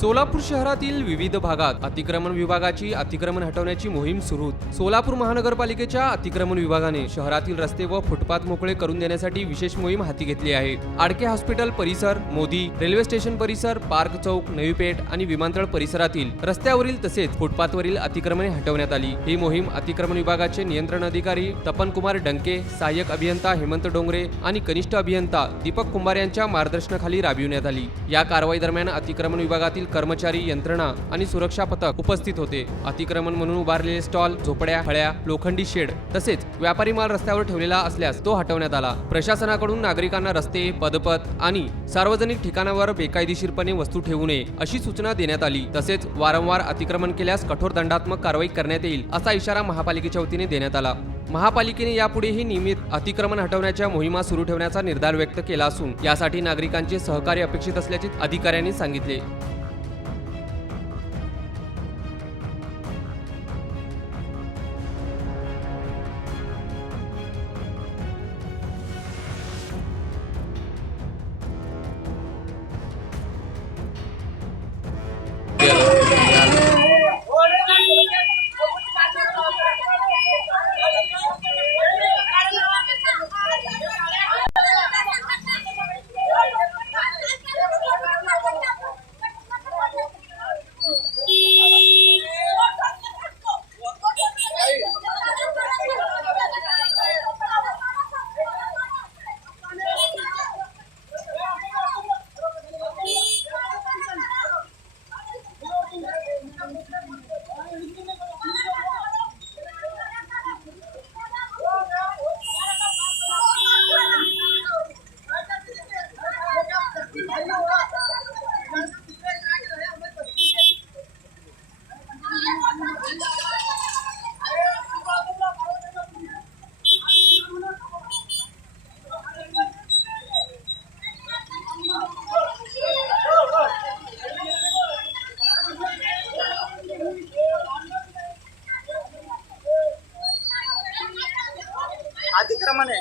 सोलापूर शहरातील विविध भागात अतिक्रमण विभागाची अतिक्रमण हटवण्याची मोहीम सुरू. सोलापूर महानगरपालिकेच्या अतिक्रमण विभागाने शहरातील रस्ते व फुटपाथ मोकळे करून देण्यासाठी विशेष मोहीम हाती घेतली आहे. आडके हॉस्पिटल परिसर, मोदी रेल्वे स्टेशन परिसर, पार्क चौक, नवी पेठ आणि विमानतळ परिसरातील रस्त्यावरील तसेच फुटपाथवरील अतिक्रमणे हटवण्यात आली. ही मोहीम अतिक्रमण विभागाचे नियंत्रण अधिकारी तपन कुमार डंके, सहाय्यक अभियंता हेमंत डोंगरे आणि कनिष्ठ अभियंता दीपक कुंभार यांच्या मार्गदर्शनाखाली राबविण्यात आली. या कारवाई दरम्यान अतिक्रमण विभागातील कर्मचारी, यंत्रणा आणि सुरक्षा पथक उपस्थित होते. अतिक्रमण म्हणून उभारलेले स्टॉल, झोपड्या, फळ्या, लोखंडी शेड तसेच व्यापारी माल रस्त्यावर ठेवलेला असल्यास तो हटवण्यात आला. प्रशासनाकडून नागरिकांना रस्ते, पदपथ आणि सार्वजनिक ठिकाणावर बेकायदेशीरपणे वस्तू ठेवू नये अशी सूचना देण्यात आली. तसेच वारंवार अतिक्रमण केल्यास कठोर दंडात्मक कारवाई करण्यात येईल असा इशारा महापालिकेच्या वतीने देण्यात आला. महापालिकेने यापुढेही नियमित अतिक्रमण हटवण्याच्या मोहिमा सुरू ठेवण्याचा निर्धार व्यक्त केला असून यासाठी नागरिकांचे सहकार्य अपेक्षित असल्याचे अधिकाऱ्यांनी सांगितले. अतिक्रमण आहे.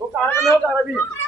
वो कारण